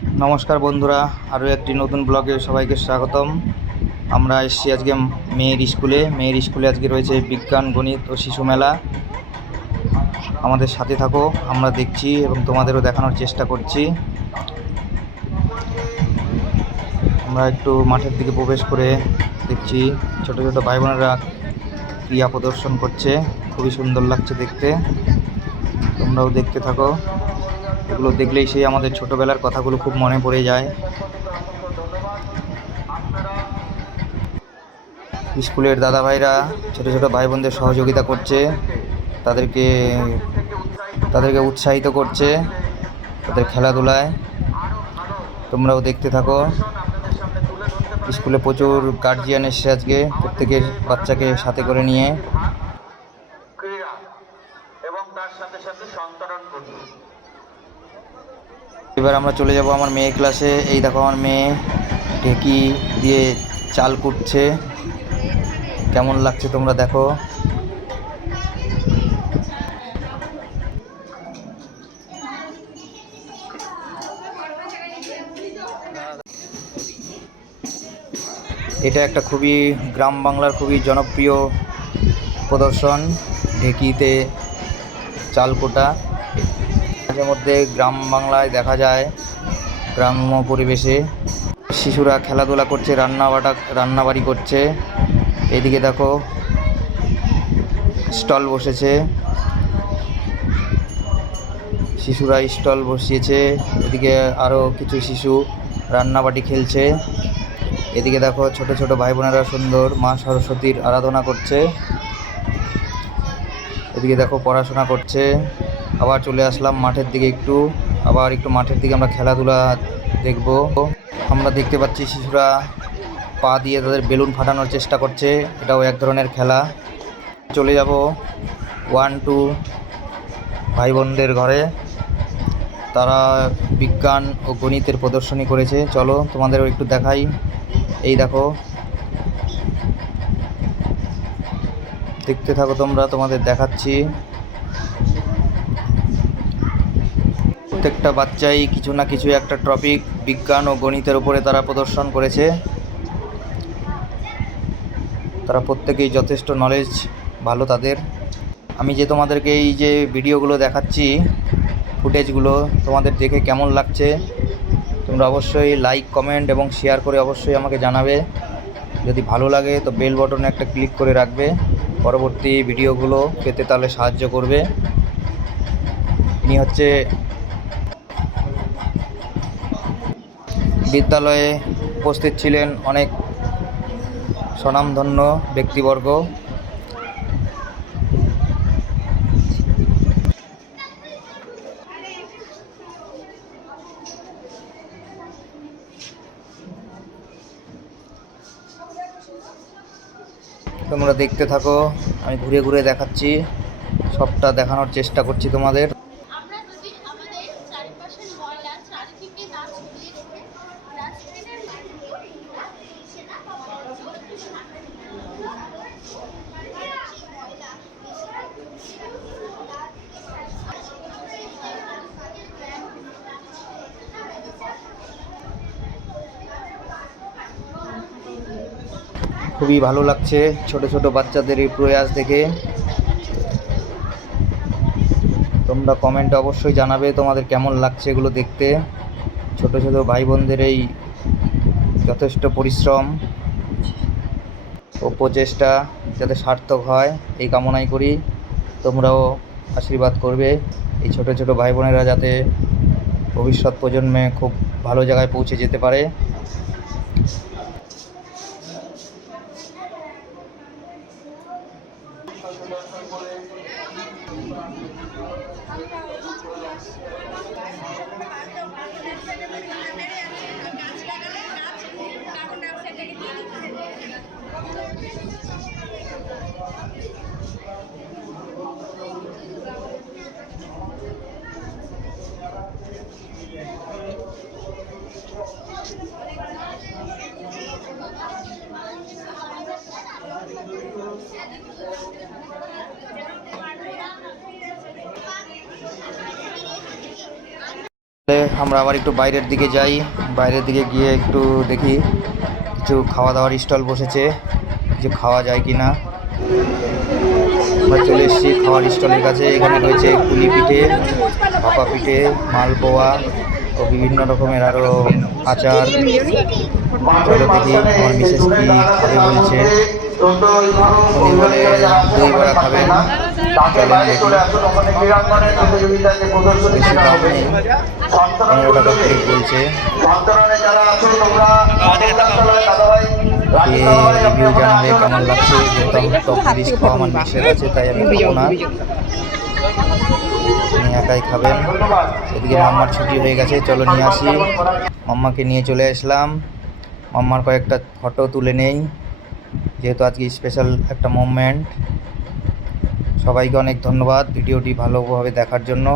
নমস্কার বন্ধুরা, আরও একটি নতুন ব্লগে সবাইকে স্বাগতম। আমরা এসেছি আজকে মেয়ের স্কুলে আজকে রয়েছে বিজ্ঞান, গণিত ও শিশু মেলা। আমাদের সাথে থাকো, আমরা দেখছি এবং তোমাদেরও দেখানোর চেষ্টা করছি। আমরা একটু মাঠের দিকে প্রবেশ করে দেখছি ছোট ছোট ভাই বোনেরা ক্রিয়া প্রদর্শন করছে। খুবই সুন্দর লাগছে দেখতে, তোমরাও দেখতে থাকো। এগুলো দেখলেই সেই আমাদের ছোটোবেলার কথাগুলো খুব মনে পড়ে যায়। স্কুলের দাদা ভাইরা ছোট ছোট ভাই বোনদের সহযোগিতা করছে, তাদেরকে উৎসাহিত করছে তাদের খেলাধুলায়। তোমরাও দেখতে থাকো। স্কুলে প্রচুর গার্জিয়ান এসছে আজকে, প্রত্যেকের বাচ্চাকে সাথে করে নিয়ে। এবার আমরা চলে যাব আমার মেয়ের ক্লাসে। এই দেখো আমার মেয়ে ঢেকি দিয়ে চাল কুটছে, কেমন লাগছে তোমরা দেখো। এটা একটা খুবই গ্রাম বাংলার খুবই জনপ্রিয় প্রদর্শন, ঢেকিতে চাল কোটা। মাঝে মধ্যে গ্রাম বাংলায় দেখা যায়, গ্রাম্য পরিবেশে শিশুরা খেলাধুলা করছে, রান্নাবাড়ি করছে। এদিকে দেখো স্টল বসেছে, শিশুরা স্টল বসিয়েছে। এদিকে আরও কিছু শিশু রান্নাবাটি খেলছে। এদিকে দেখো ছোট ছোট ভাই বোনেরা সুন্দর মা সরস্বতীর আরাধনা করছে। এদিকে দেখো পড়াশোনা করছে। আবার চলে আসলাম মাঠের দিকে, একটু মাঠের দিকে আমরা খেলাধুলা দেখব। আমরা দেখতে পাচ্ছি শিশুরা পা দিয়ে তাদের বেলুন ফাটানোর চেষ্টা করছে, এটাও এক ধরনের খেলা। চলে যাব 1-2 ভাই বোনদের ঘরে, তারা বিজ্ঞান ও গণিতের প্রদর্শনী করেছে। চলো তোমাদেরও একটু দেখাই। এই দেখো, দেখতে থাকো তোমরা, তোমাদের দেখাচ্ছি। প্রত্যেকটা বাচ্চাই কিছু না কিছু একটা টপিক বিজ্ঞান ও গণিতের উপরে তারা প্রদর্শন করেছে। তারা প্রত্যেকেই যথেষ্ট নলেজ ভালো তাদের। আমি যে তোমাদেরকে এই যে ভিডিওগুলো দেখাচ্ছি, ফুটেজগুলো তোমাদের দেখে কেমন লাগছে তোমরা অবশ্যই লাইক, কমেন্ট এবং শেয়ার করে অবশ্যই আমাকে জানাবে। যদি ভালো লাগে তো বেল বটনে একটা ক্লিক করে রাখবে, পরবর্তী ভিডিওগুলো পেতে তাহলে সাহায্য করবে। ইনি হচ্ছে বিদ্যালয়ে উপস্থিত ছিলেন অনেক স্বনামধন্য ব্যক্তিবর্গ। তোমরা দেখতে থাকো, আমি ঘুরে ঘুরে দেখাচ্ছি, সবটা দেখানোর চেষ্টা করছি তোমাদের। খুবই ভালো লাগছে ছোট ছোট বাচ্চাদের এই প্রয়াস দেখে। তোমরা কমেন্টে অবশ্যই জানাবে তোমাদের কেমন লাগছে এগুলো দেখতে। ছোট ছোট ভাই বোনদের এই যথেষ্ট পরিশ্রম ও প্রচেষ্টা যাতে সার্থক হয় এই কামনাই করি। তোমরাও আশীর্বাদ করবে এই ছোট ছোট ভাই বোনেরা যাতে ভবিষ্যৎ প্রজন্মে খুব ভালো জায়গায় পৌঁছে যেতে পারে। আমরা আবার একটু বাইরের দিকে যাই, বাইরের দিকে গিয়ে একটু দেখি কিছু খাওয়া দাওয়ার স্টল বসেছে, কিছু খাওয়া যায় কি না। আমরা চলে এসেছি খাওয়ার স্টলের কাছে। এখানে রয়েছে কুলি পিঠে, ভাপা পিঠে, মালপোয়া ও বিভিন্ন রকমের আরও আচার। চলো দেখি আমার মিসেস কি খাবে বলছে। উনি বলে দই বড়া খাবেন। চলেন দেখি। বেশি দাম নেই, 15 টাকা প্লেট বলছে। রিভিউ জানাবে কেমন লাগছে। যেহেতু আমি টক জিনিস খাওয়া আমার নিষেধ আছে, তাই আমি খাবো না। উনি একাই খাবেন। এদিকে মাম্মার ছুটি হয়ে গেছে, চলো নিয়ে আসি। মাম্মাকে নিয়ে চলে আসলাম। মাম্মার কয়েকটা ফটো তুলে নেই, যেহেতু আজকে স্পেশাল একটা মোমেন্ট। সবাইকে অনেক ধন্যবাদ ভিডিওটি ভালোভাবে দেখার জন্য।